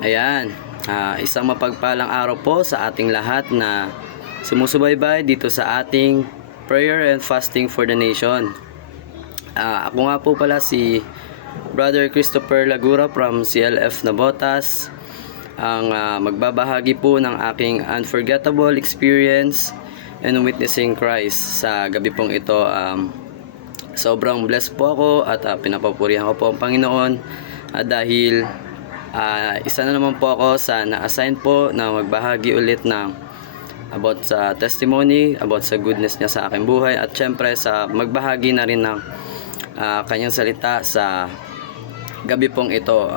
Ayan, isang mapagpalang araw po sa ating lahat na sumusubaybay dito sa ating prayer and fasting for the nation. Ako nga po pala si Brother Christopher Lagura from CLF Nabotas, ang magbabahagi po ng aking unforgettable experience and witnessing Christ sa gabi pong ito. Sobrang blessed po ako at pinapapurihan ko po ang Panginoon dahil isa na naman po ako sa na-assign po na magbahagi ulit ng about sa testimony, about sa goodness niya sa aking buhay, at syempre sa magbahagi na rin ng kanyang salita sa gabi pong ito.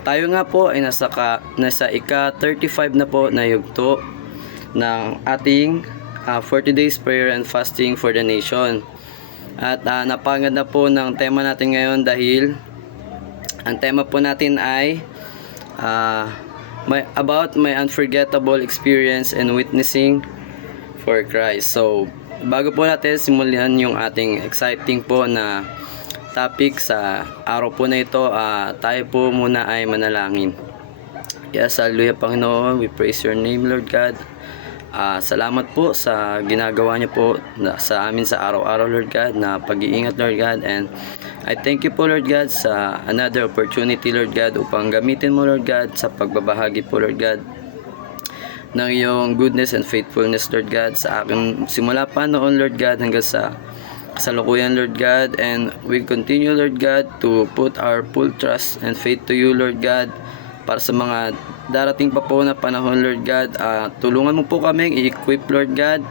Tayo nga po ay nasa ika-35 na po na yugto ng ating 40 days prayer and fasting for the nation. At napangad na po ng tema natin ngayon dahil ang tema po natin ay about my unforgettable experience and witnessing for Christ. So, bago po natin simulan yung ating exciting po na topic sa araw po na ito, tayo po muna ay manalangin. Yes, hallelujah Panginoon, we praise your name Lord God. Salamat po sa ginagawa niyo po sa amin sa araw-araw Lord God, na pag-iingat Lord God, and I thank you po Lord God sa another opportunity Lord God upang gamitin mo Lord God sa pagbabahagi po Lord God ng iyong goodness and faithfulness Lord God sa akin simula pa noon Lord God hanggang sa kasalukuyan Lord God, and we continue Lord God to put our full trust and faith to you Lord God para sa mga darating pa po na panahon Lord God. Tulungan mo po kami i-equip Lord God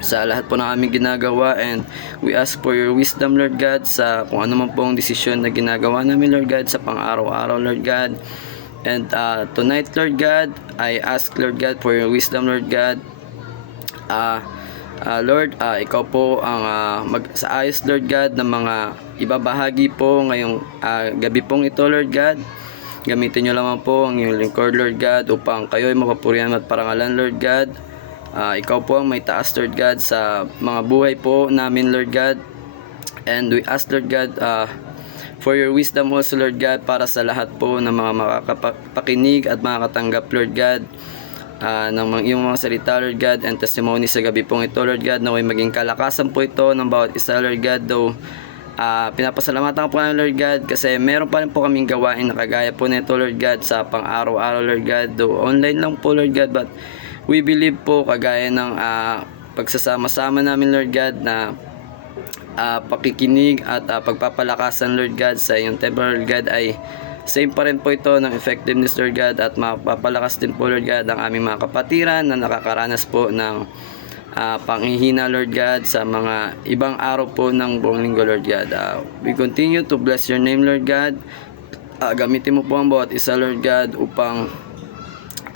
sa lahat po ng aming ginagawa, and we ask for your wisdom Lord God sa kung ano man pong desisyon na ginagawa namin Lord God sa pang-araw-araw Lord God. And tonight Lord God, I ask Lord God for your wisdom Lord God. Lord, ikaw po ang sa ayos Lord God ng mga ibabahagi po ngayong gabi pong ito Lord God. Gamitin nyo lamang po ang iyong lingkod Lord God upang kayo ay mapapurihan at parangalan Lord God. Ikaw po ang may taas Lord God sa mga buhay po namin Lord God, and we ask Lord God for your wisdom also Lord God para sa lahat po ng mga makakapakinig at makakatanggap Lord God ng iyong mga salita Lord God and testimony sa gabi pong ito Lord God, na may maging kalakasan po ito ng bawat isa Lord God. Though pinapasalamatan po namin Lord God kasi meron pa rin po kaming gawain na kagaya po nito Lord God sa pang-araw-araw Lord God, though online lang po Lord God, but we believe po kagaya ng pagsasama-sama namin Lord God na pakikinig at pagpapalakasan Lord God sa iyong temple Lord God ay same pa rin po ito ng effectiveness Lord God, at mapapalakas din po Lord God ang aming mga kapatiran na nakakaranas po ng panghihina Lord God sa mga ibang araw po ng buong linggo Lord God. We continue to bless your name Lord God. Gamitin mo po ang bawat isa Lord God upang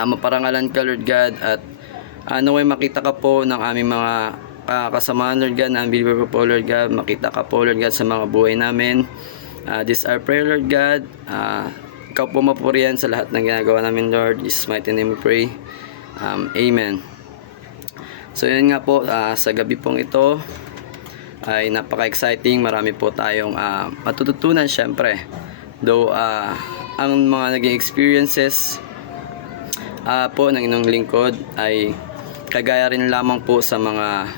maparangalan ka Lord God, at naway makita ka po ng aming mga kasamaan Lord God, na unbeliever po Lord God, makita ka po Lord God sa mga buhay namin. This our prayer Lord God. Ikaw po mapurihan sa lahat ng ginagawa namin Lord. In Jesus' mighty name we pray. Amen. So yun nga po, sa gabi pong ito ay napaka-exciting. Marami po tayong matututunan syempre. Though ang mga naging experiences po ng inyong lingkod ay kagaya rin lamang po sa mga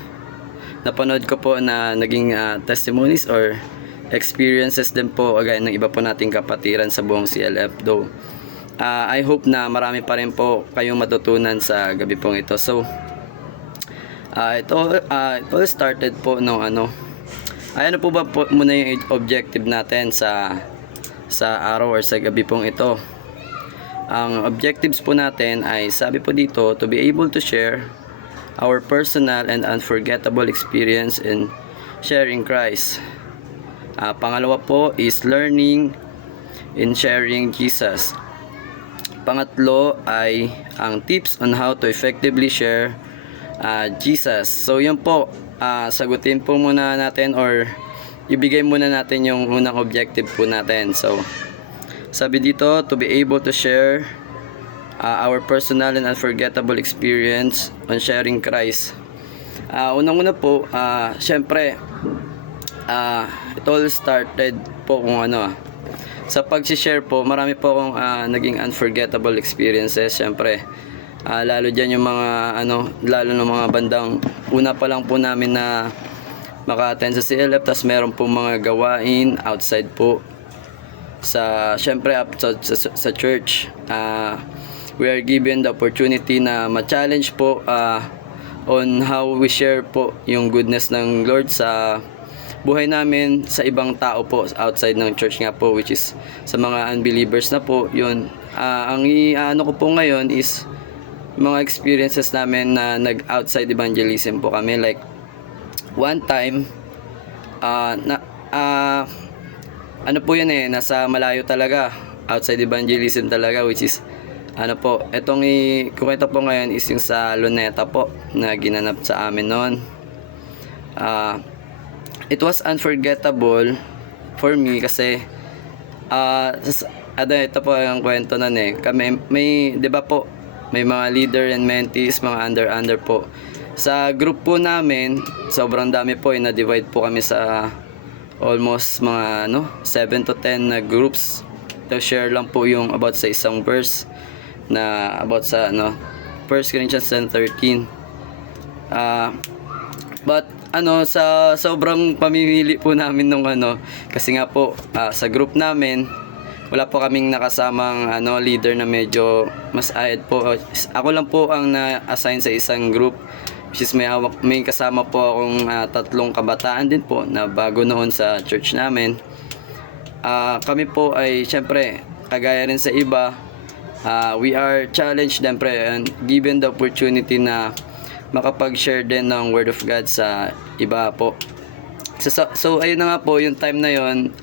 napanood ko po na naging testimonies or experiences din po kagaya ng iba po nating kapatiran sa buong CLF. Though I hope na marami pa rin po kayong matutunan sa gabi pong ito. So it all started po nung ano po ba po muna yung objective natin sa araw or sa gabi pong ito. Ang objectives po natin ay sabi po dito, to be able to share our personal and unforgettable experience in sharing Christ. Pangalawa po is learning in sharing Jesus. Pangatlo ay ang tips on how to effectively share Jesus. So yun po, sagutin po muna natin or ibigay muna natin yung unang objective po natin. So sabi dito, to be able to share our personal and unforgettable experience on sharing Christ. Unang-una po, syempre it all started po kung sa pag-share po, marami po akong naging unforgettable experiences. Syempre, lalo dyan yung mga lalo ng mga bandang una pa lang po namin na maka-attend sa CLF, tas meron po mga gawain outside po syempre sa church. We are given the opportunity na ma-challenge po on how we share po yung goodness ng Lord sa buhay namin sa ibang tao po outside ng church nga po, which is sa mga unbelievers na po. Yun, ang ko po ngayon is mga experiences namin na nag-outside evangelism po kami. Like, one time, po yun nasa malayo talaga, outside evangelism talaga, which is, itong kukwento po ngayon is yung sa Luneta po, na ginanap sa amin noon. It was unforgettable for me kasi, ito po ang kwento nun kami, di ba po, may mga leader and mentees, mga under po. Sa group po namin, sobrang dami po, na-divide po kami sa almost mga 7 to 10 na groups. To share lang po yung about sa isang verse na about sa 1 Corinthians 10:13. But sa sobrang pamimili po namin nung kasi nga po sa group namin wala po kaming nakasamang leader na medyo mas ahid po. Ako lang po ang na-assign sa isang group, which is may kasama po akong 3 kabataan din po na bago noon sa church namin. Kami po ay syempre kagaya rin sa iba, we are challenged syempre and given the opportunity na makapag-share din ng Word of God sa iba po. So ayun na nga po, yung time na yun,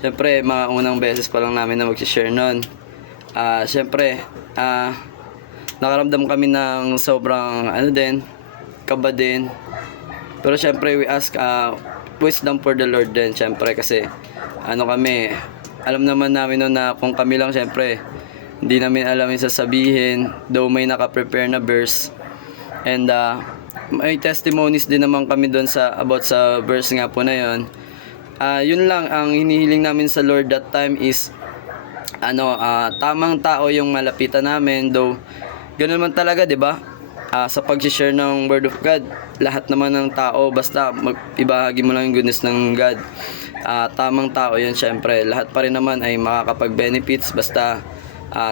syempre mga unang beses pa lang namin na mag-share nun. Syempre, nakaramdam kami ng sobrang kaba din. Pero syempre we ask wisdom for the Lord din, syempre kasi kami, alam naman namin nun na kung kami lang syempre, hindi namin alam yung sasabihin, though may naka-prepare na verse. And may testimonies din naman kami doon about sa verse nga po na yun. Yun lang ang hinihiling namin sa Lord that time is tamang tao yung malapitan namin, though ganoon man talaga, 'di ba? Sa pag-share ng Word of God, lahat naman ng tao basta ibahagi mo lang yung goodness ng God. Tamang tao yun, syempre lahat pa rin naman ay makakapag-benefits basta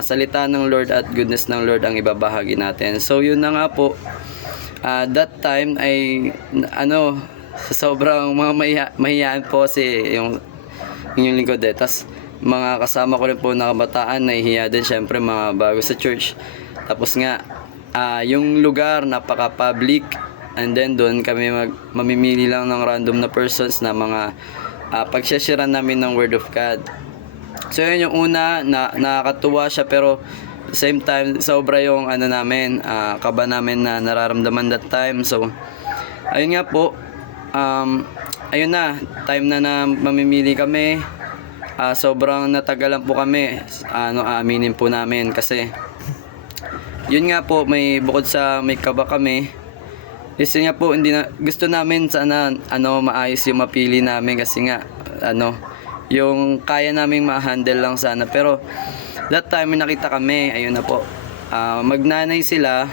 salita ng Lord at goodness ng Lord ang ibabahagi natin. So yun na nga po. That time ay sa sobrang mga mahiyaan po si yung lingkod tas mga kasama ko rin po na kabataan, nahihiya din syempre, mga bago sa church. Tapos nga yung lugar napaka-public, and then doon kami mamimili lang ng random na persons na mga pagsasharean namin ng Word of God. So yun yung una, nakakatuwa siya, pero same time sobra yung namin, kaba namin na nararamdaman that time. So ayun nga po, ayun na, time na mamimili kami. Sobrang natagalan po kami, aaminin po namin, kasi yun nga po, bukod sa may kaba kami, kasi nga po gusto namin sana maayos yung mapili namin, kasi nga yung kaya naming ma-handle lang sana. Pero that time may nakita kami, ayun na po, magnanay sila,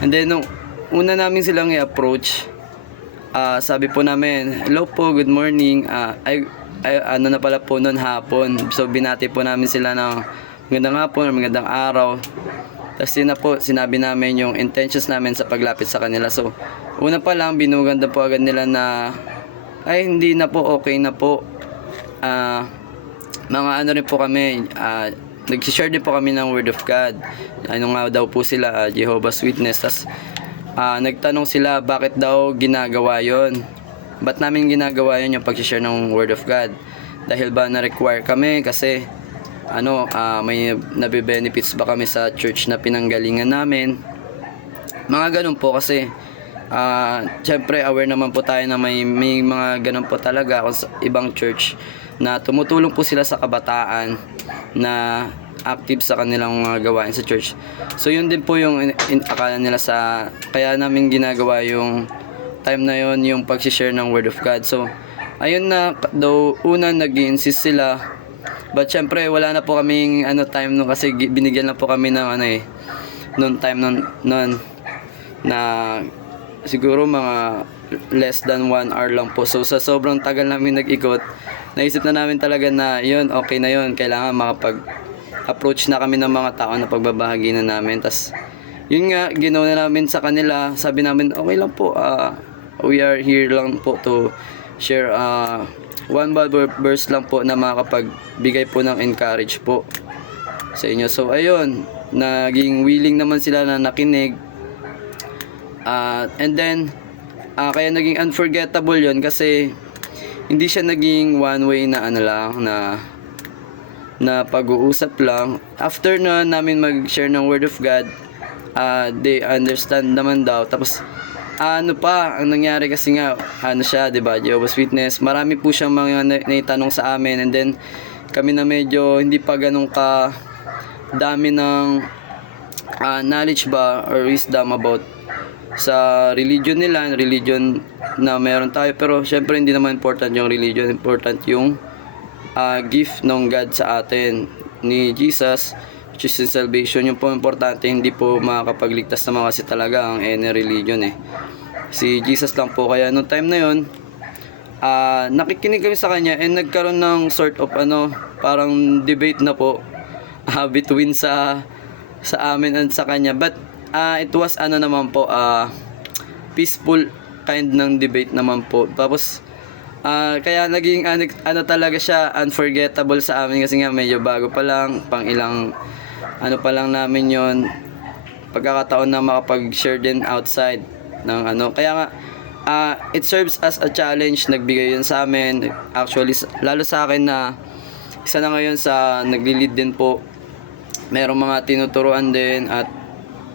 and then nung una namin silang i-approach, sabi po namin, hello po, good morning, na pala po noon, hapon. So binati po namin sila ng magandang hapon or magandang araw. Tapos sinabi namin yung intentions namin sa paglapit sa kanila. So una pa lang, binuganda po agad nila na ay hindi na po, okay na po. Mga rin po kami, nag-share din po kami ng Word of God. Nga daw po sila, Jehovah's Witness. Tapos nagtanong sila bakit daw ginagawa yon. Ba't namin ginagawa yun, yung pag-share ng Word of God? Dahil ba na-require kami? Kasi may nabe-benefits ba kami sa church na pinanggalingan namin? Mga ganun po, kasi syempre aware naman po tayo na may mga ganun po talaga kung sa ibang church na tumutulong po sila sa kabataan na active sa kanilang mga gawain sa church. So yun din po yung akala nila, kaya namin ginagawa yung time na yon, yung pag-share ng Word of God. So ayun na, though una nag-i-insist sila, But syempre wala na po kaming time nung kasi binigyan na po kami ng noon time noon na siguro mga less than 1 hour lang po. So sa sobrang tagal namin nag-ikot, naisip na namin talaga na yun, okay na yun, kailangan makapag-approach na kami ng mga tao na pagbabahagi na namin. Tas yun nga, ginawa na namin sa kanila, sabi namin okay lang po, we are here lang po to share one Bible verse lang po na makapagbigay po ng encourage po sa inyo. So ayun, naging willing naman sila na nakinig. And then kaya naging unforgettable yon kasi hindi siya naging one way na na pag-uusap lang. After na namin mag-share ng Word of God, they understand naman daw. Tapos ang nangyari kasi nga siya, 'di ba? Jehovah's Witness. Marami po siyang mga naitanong sa amin, and then kami na medyo hindi pa ganun ka dami ng knowledge ba or wisdom about sa religion nila, religion na meron tayo. Pero syempre hindi naman important yung religion, important yung gift ng God sa atin ni Jesus, which is in salvation. Yung po importante, hindi po makakapagligtas naman kasi talaga ang any religion si Jesus lang po. Kaya no time na yun, nakikinig kami sa kanya, and nagkaroon ng sort of parang debate na po between sa amin and sa kanya. But it was naman po, peaceful kind ng debate naman po. Tapos kaya naging talaga siya unforgettable sa amin kasi nga medyo bago pa lang, pang ilang pa lang namin yon, pagkakataon na makapag-share din outside ng kaya nga it serves as a challenge. Nagbigay yun sa amin, actually lalo sa akin na isa na ngayon sa nagli-lead din po, merong mga tinuturuan din. At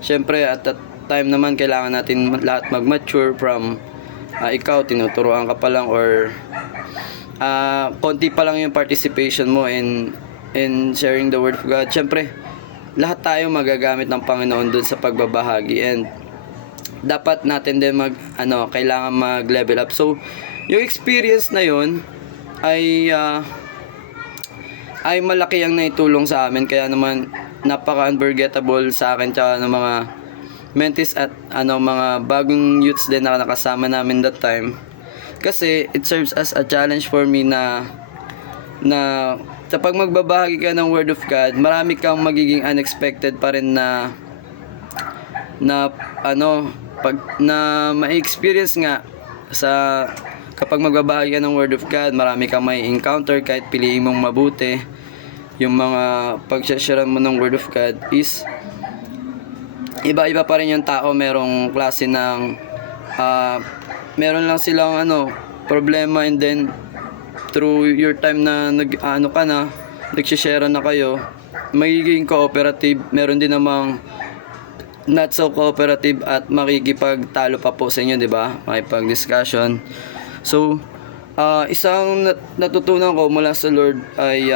syempre at that time naman kailangan natin lahat mag-mature from ikaw tinuturuan ka pa lang, or konti pa lang yung participation mo in sharing the Word of God. Syempre lahat tayo magagamit ng Panginoon dun sa pagbabahagi, and dapat natin din kailangan mag-level up. So yung experience na yun ay malaki ang naitulong sa amin, kaya naman napaka-unforgettable sa akin tsaka ng mga mentees at mga bagong youths din na nakasama namin that time. Kasi it serves as a challenge for me na kapag magbabahagi ka ng Word of God, marami kang magiging unexpected pa rin na ma-experience nga kapag magbabahagi ka ng Word of God. Marami kang may encounter kahit piliin mong mabuti. Yung mga pag-share mo ng Word of God is iba-iba pa rin yung tao. Merong klase ng meron lang silang problema, and then through your time na nag-share na kayo, magiging cooperative. Meron din namang not so cooperative at makikipagtalo pa po sa inyo, di ba? Makipag-discussion. So isang natutunan ko mula sa Lord ay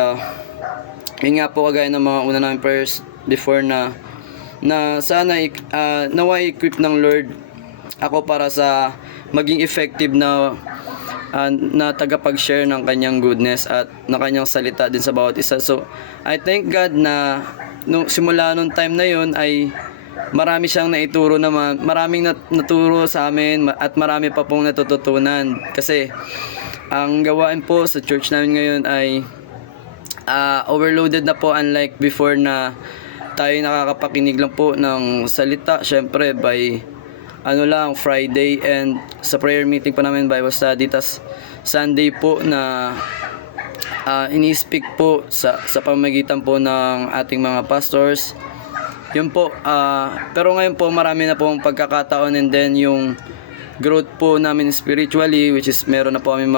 yun nga po, kagaya ng mga una namin prayers before na sana naway equip ng Lord ako para sa maging effective na tagapag-share ng kanyang goodness at ng kanyang salita din sa bawat isa. So I thank God na simula nung time na yun ay marami siyang naituro naman, maraming naturo sa amin, at marami pa pong natututunan. Kasi ang gawain po sa church namin ngayon ay overloaded na po, unlike before na tayo nakakapakinig lang po ng salita. Syempre by Friday, and sa prayer meeting pa namin Bible study, tas Sunday po na ini-speak po sa pamamagitan po ng ating mga pastors. Yun po, pero ngayon po marami na po ang pagkakataon, and then yung growth po namin spiritually, which is meron na po kami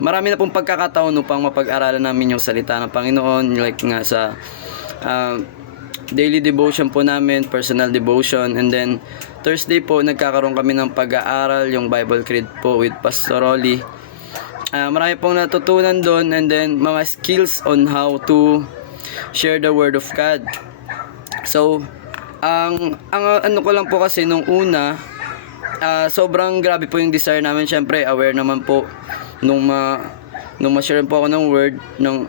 marami na pong pagkakataon upang mapag-aralan namin yung salita ng Panginoon, like nga sa daily devotion po namin, personal devotion. And then Thursday po nagkakaroon kami ng pag-aaral, yung Bible Creed po with Pastor Rolly. Marami pong natutunan doon, and then mga skills on how to share the Word of God. So ang ko lang po kasi nung una, sobrang grabe po yung desire namin. Syempre aware naman po nung nung ma-share po ako ng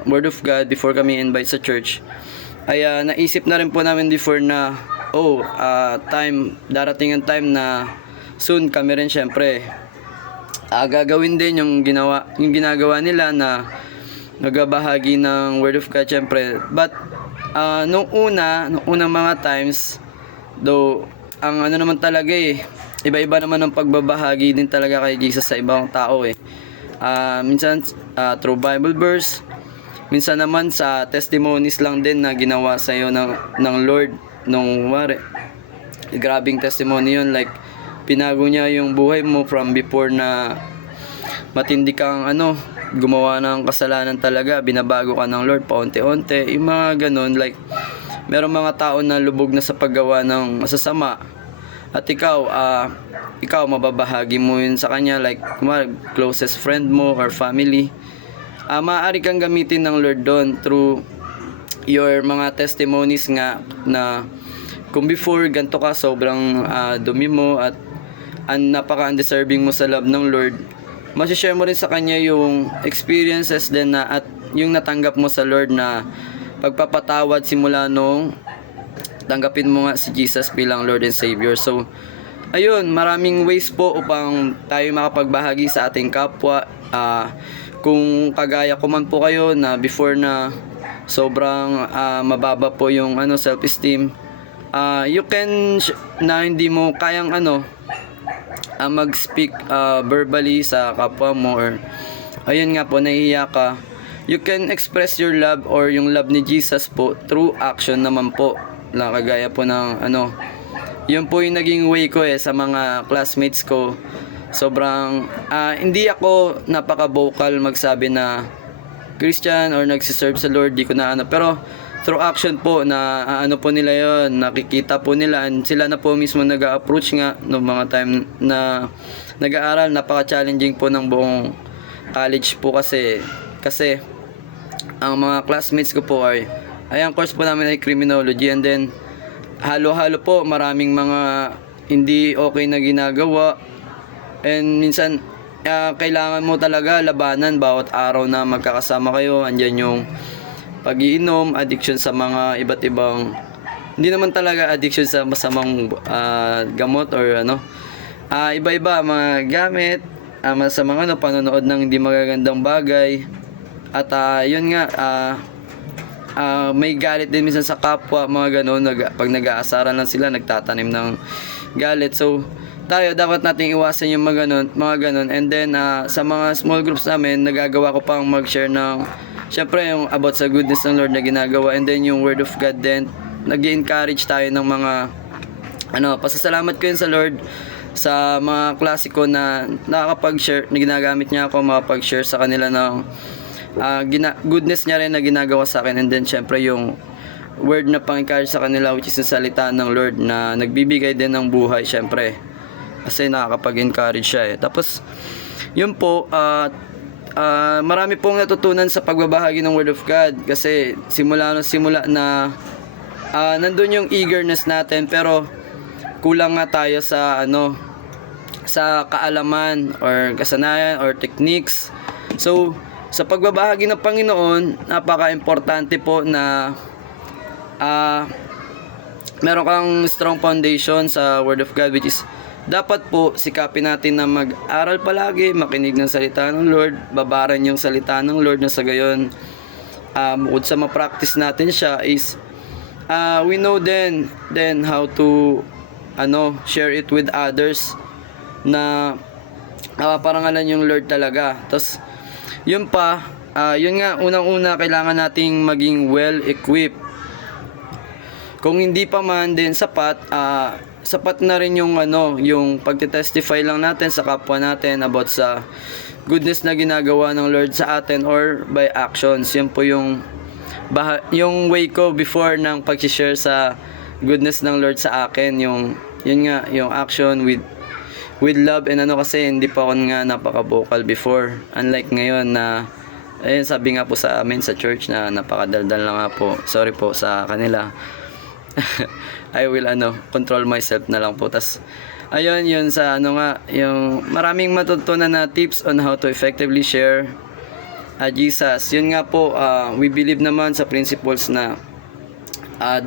word of God before kami invite sa church, ay naisip na rin po namin before na darating ang time na soon kami rin syempre gagawin din yung ginagawa nila na nagbabahagi ng word of God syempre. But nung unang mga times, though ang ano naman talaga iba-iba naman ang pagbabahagi din talaga kay Jesus sa ibang tao minsan through Bible verse, minsan naman sa testimonies lang din na ginawa sa iyo ng Lord nung grabing testimony yun, like pinago niya yung buhay mo from before na matindi kang gumawa ng kasalanan talaga, binabago ka ng Lord paunti-unti, yung mga ganun, like merong mga tao na lubog na sa paggawa ng masasama at ikaw mababahagi mo yun sa kanya, like closest friend mo or family. Maaari kang gamitin ng Lord doon through your mga testimonies nga na kung before ganito ka, sobrang dumi mo at napaka-undeserving mo sa love ng Lord, masishare mo rin sa kanya yung experiences din at yung natanggap mo sa Lord na pagpapatawad simula nung tanggapin mo nga si Jesus bilang Lord and Savior. So ayun, maraming ways po upang tayo makapagbahagi sa ating kapwa. Kung kagaya ko man po kayo na before na sobrang mababa po yung self-esteem, you can na hindi mo kayang mag-speak verbally sa kapwa mo, or ayun nga po, nahihiya ka, you can express your love or yung love ni Jesus po through action naman po, na kagaya po ng yun po yung naging way ko sa mga classmates ko. Sobrang hindi ako napaka-vocal magsabi na Christian or nagsiserve sa Lord, di ko na pero through action po na po nila yon, nakikita po nila, and sila na po mismo nag-approach nga no mga time na nag-aaral. Napaka-challenging po ng buong college po kasi ang mga classmates ko po ang course po namin ay criminology, and then halo-halo po, maraming mga hindi okay na ginagawa, and minsan kailangan mo talaga labanan bawat araw na magkakasama kayo. Andyan yung pag-iinom, addiction sa mga iba't ibang, hindi naman talaga addiction sa masamang gamot or iba-iba mga gamit, masamang panonood ng hindi magagandang bagay, at yun nga, may galit din minsan sa kapwa, mga gano'n, pag nag-aasaran lang sila, nagtatanim ng galit. So tayo dapat nating iwasan yung mga ganon. And then sa mga small groups namin, nagagawa ko pang mag-share ng syempre yung about sa goodness ng Lord na ginagawa, and then yung word of God din. Nag-encourage tayo ng mga pasasalamat ko yun sa Lord sa mga klasiko na nakakapag-share, na ginagamit niya ako makapag-share sa kanila ng goodness niya rin na ginagawa sa akin. And then syempre yung word na pang-encourage sa kanila, which is yung salita ng Lord na nagbibigay din ng buhay syempre, kasi nakakapag-encourage siya Tapos yun po, marami pong natutunan sa pagbabahagi ng word of God, kasi simula na nandun yung eagerness natin, pero kulang nga tayo sa sa kaalaman or kasanayan or techniques. So sa pagbabahagi ng Panginoon, napaka-importante po na meron kang strong foundation sa Word of God, which is dapat po sikapin natin na mag-aral palagi, makinig ng salita ng Lord, babaran yung salita ng Lord, na sa gayon bukod sa ma-practice natin siya is we know then how to share it with others, na parangalan yung Lord talaga. Tapos yun nga, unang-una kailangan nating maging well-equipped. Kung hindi pa man din sapat na rin yung yung pagte-testify lang natin sa kapwa natin about sa goodness na ginagawa ng Lord sa atin, or by actions. Yan po yung way ko before ng pag-share sa goodness ng Lord sa akin, yun nga, yung action with love, and kasi hindi pa ako nga napaka-vocal before, unlike ngayon na sabi nga po sa amin sa church na napakadaldal na nga po. Sorry po sa kanila. I will control myself na lang po. Tas ayun, yun sa yung maraming matutunan na tips on how to effectively share Jesus. Yun nga po, we believe naman sa principles na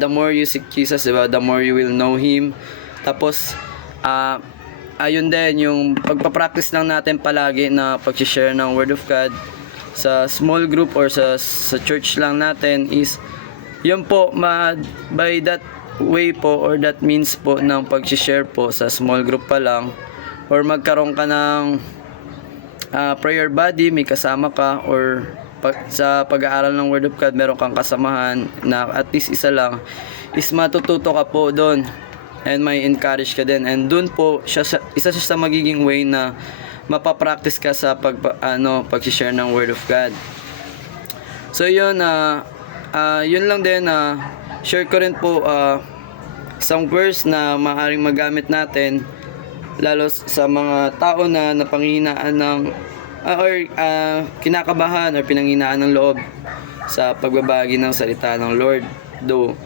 the more you seek Jesus, diba, the more you will know Him. Tapos, ayun din, yung pagpapractice lang natin palagi na pag-share ng Word of God sa small group or sa church lang natin is, yun po, by that way po or that means po ng pag-share po sa small group pa lang, or magkaroon ka ng prayer buddy, may kasama ka, or sa pag-aaral ng Word of God meron kang kasamahan na at least isa lang, is matututo ka po doon and may encourage ka din, and doon po isa siya sa magiging way na mapapractice ka sa pag-share ng Word of God. So yun, yun lang din, share ko rin po isang verse na maaaring magamit natin lalo sa mga tao na napanghihinaan ng kinakabahan or pinanghinaan ng loob sa pagbabahagi ng salita ng Lord. Though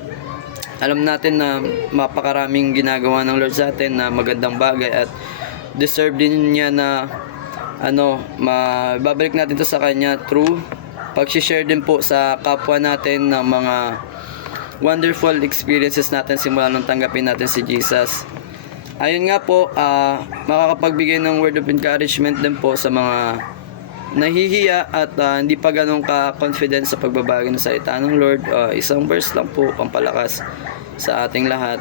alam natin na mapakaraming ginagawa ng Lord sa atin na magandang bagay at deserve din niya na mababalik natin to sa Kanya through pag-share din po sa kapwa natin ng mga wonderful experiences natin simula nung tanggapin natin si Jesus. Ayun nga po, makakapagbigay ng word of encouragement din po sa mga nahihiya at hindi pa ganun ka-confident sa pagbabahagi ng salita ng Lord. Isang verse lang po, pampalakas sa ating lahat.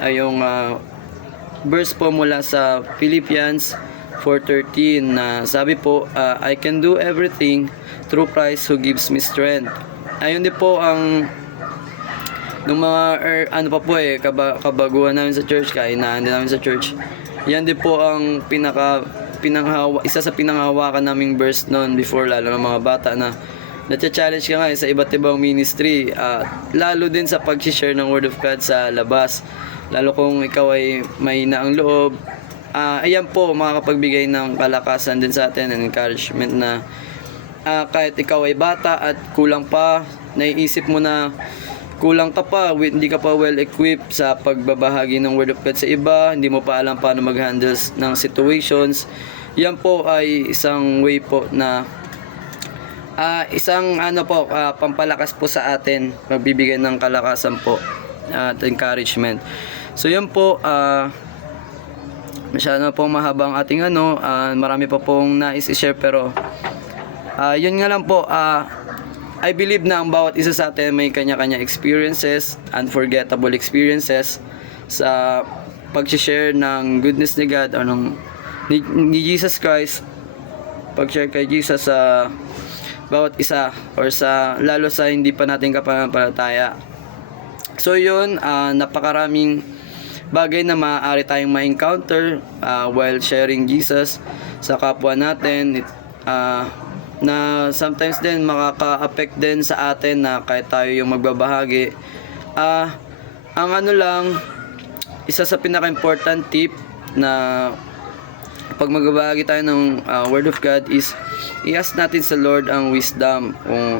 Ay yung verse po mula sa Philippians 4:13 na sabi po, I can do everything through Christ who gives me strength. Ayun din po ang nung mga kabaguhan namin sa church, kainaan din namin sa church. Yan din po ang isa sa pinanghawakan naming verse noon before, lalo ng mga bata na na-challenge ka nga sa iba't ibang ministry, lalo din sa pag-share ng Word of God sa labas, lalo kung ikaw ay mahina ang loob. Ayan po, makakapagbigay ng kalakasan din sa atin and encouragement na kahit ikaw ay bata at kulang pa, naiisip mo na kulang ka pa, hindi ka pa well equipped sa pagbabahagi ng Word of God sa iba, hindi mo pa alam paano mag-handle ng situations. Yan po ay isang way po na pampalakas po sa atin, magbibigay ng kalakasan po at encouragement. So yan po, masyado na pong mahabang ating marami pa pong nais i-share, pero yun nga lang po, I believe na ang bawat isa sa atin may kanya-kanya experiences, unforgettable experiences sa pag-share ng goodness ni God o ni Jesus Christ, pag-share kay Jesus sa bawat isa or lalo sa hindi pa natin kapanampalataya. So yun, napakaraming bagay na maaari tayong ma-encounter while sharing Jesus sa kapwa natin, na sometimes din makaka-affect din sa atin na kahit tayo yung magbabahagi. Ang isa sa pinaka-important tip na pag magbabahagi tayo ng Word of God is i-ask natin sa Lord ang wisdom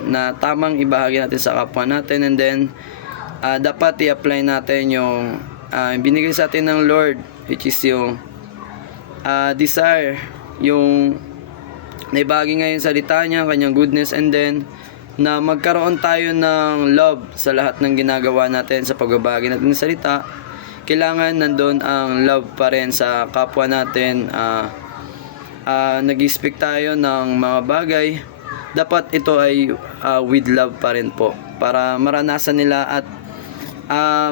na tamang ibahagi natin sa kapwa natin, and then dapat i-apply natin yung binigay sa atin ng Lord, which is yung desire, yung naibahagi ngayon salita niya, kanyang goodness, and then na magkaroon tayo ng love sa lahat ng ginagawa natin sa pagbabahagi natin ng salita. Kailangan nandun ang love pa rin sa kapwa natin. Nag-speak tayo ng mga bagay, dapat ito ay with love pa rin po, para maranasan nila at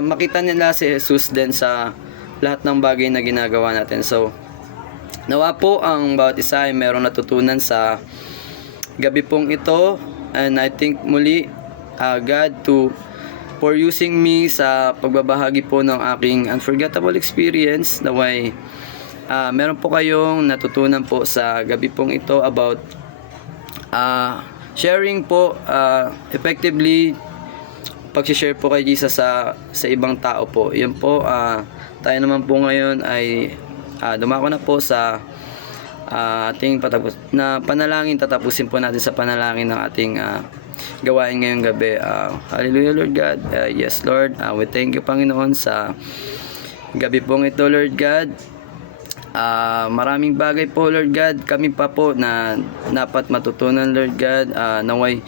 makita nila si Jesus din sa lahat ng bagay na ginagawa natin. So nawa po ang bawat isa ay merong natutunan sa gabi pong ito, and I think muli God for using me sa pagbabahagi po ng aking unforgettable experience. Naway meron po kayong natutunan po sa gabi pong ito about sharing po effectively, pag-share po kay Jesus sa ibang tao po. Yan po, tayo naman po ngayon ay dumako na po sa ating panalangin. Tatapusin po natin sa panalangin ng ating gawain ngayong gabi. Hallelujah, Lord God. Yes, Lord. We thank you, Panginoon, sa gabi pong ito, Lord God. maraming bagay po, Lord God, kami pa po na dapat matutunan, Lord God. Naway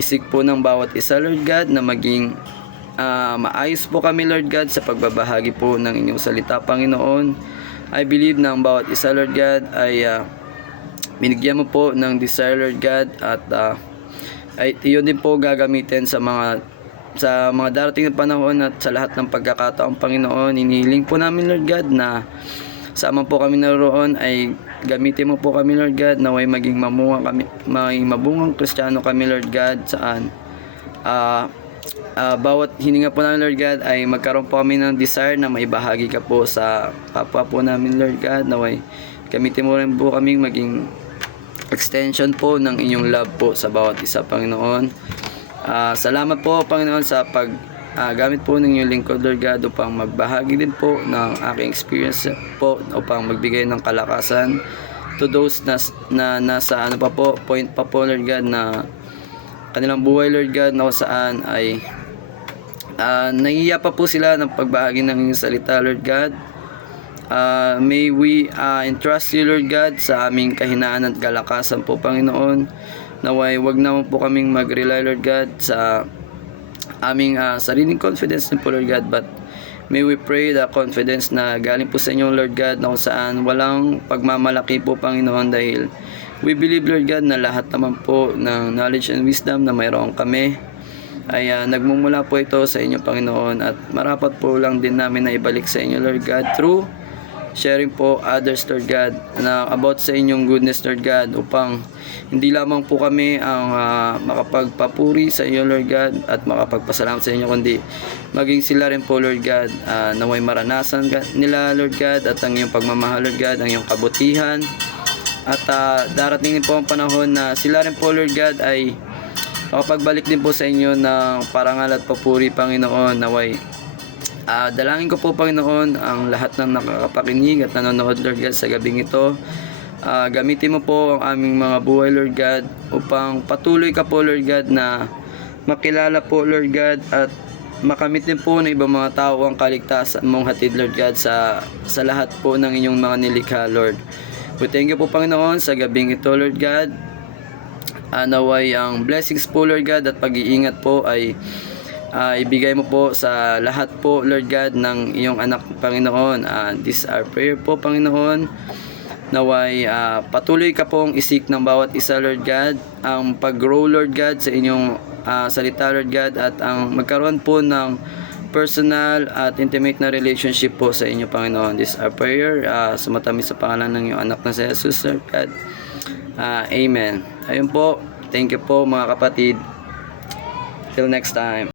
isik po ng bawat isa, Lord God, na maging maayos po kami, Lord God, sa pagbabahagi po ng inyong salita, Panginoon. I believe na ang bawat isa, Lord God, ay binigyan mo po ng desire, Lord God, at ay iyon din po gagamitin sa mga darating na panahon at sa lahat ng pagkakataong, Panginoon. Inihiling po namin, Lord God, na sama po kami naroon ay gamitin mo po kami, Lord God, na maging mabungang Kristiyano kami, Lord God, saan bawat hininga po namin, Lord God, ay magkaroon po kami ng desire na maibahagi ka po sa kapwa po namin, Lord God, na gamitin mo rin po kami maging extension po ng inyong love po sa bawat isa, Panginoon. Salamat po, Panginoon, sa gamit po ng inyong lingkod, Lord God, upang magbahagi din po ng aking experience po, upang magbigay ng kalakasan to those na nasa point pa po, Lord God, na kanilang buhay, Lord God, na saan ay nahihiya pa po sila ng pagbahagi ng inyong salita, Lord God. May we entrust you, Lord God, sa aming kahinaan at kalakasan po, Panginoon. Naway wag naman po kaming mag-rely, Lord God, sa aming sariling confidence din po, Lord God, but may we pray the confidence na galing po sa inyo, Lord God, na kung saan walang pagmamalaki po, Panginoon, dahil we believe, Lord God, na lahat naman po ng knowledge and wisdom na mayroon kami ay nagmumula po ito sa inyo, Panginoon, at marapat po lang din namin na ibalik sa inyo, Lord God, through sharing po others, Lord God, na about sa inyong goodness, Lord God, upang hindi lamang po kami ang makapagpapuri sa inyo, Lord God, at makapagpasalamat sa inyo, kundi maging sila rin po, Lord God, na may maranasan nila, Lord God, at ang iyong pagmamahal, Lord God, ang iyong kabutihan, at darating din po ang panahon na sila rin po, Lord God, ay makapagbalik din po sa inyo ng parangal at papuri, Panginoon. Naway dalangin ko po, Panginoon, ang lahat ng nakakapakinig at nanonood, Lord God, sa gabing ito. Gamitin mo po ang aming mga buhay, Lord God, upang patuloy ka po, Lord God, na makilala po, Lord God, at makamit din po ng ibang mga tao ang kaligtasan mong hatid, Lord God, sa lahat po ng inyong mga nilikha, Lord. We thank you po, Panginoon, sa gabing ito, Lord God. Naway ang blessings po, Lord God, at pag-iingat po ay ibigay mo po sa lahat po, Lord God, ng iyong anak, Panginoon. This our prayer po, Panginoon. Naway patuloy ka pong isik ng bawat isa, Lord God, ang pag-grow, Lord God, sa inyong salita, Lord God, at ang magkaroon po ng personal at intimate na relationship po sa inyo, Panginoon. This our prayer, sumatamis sa pangalan ng iyong anak na si Jesus, Lord God. Amen. Ayun po. Thank you po, mga kapatid. Till next time.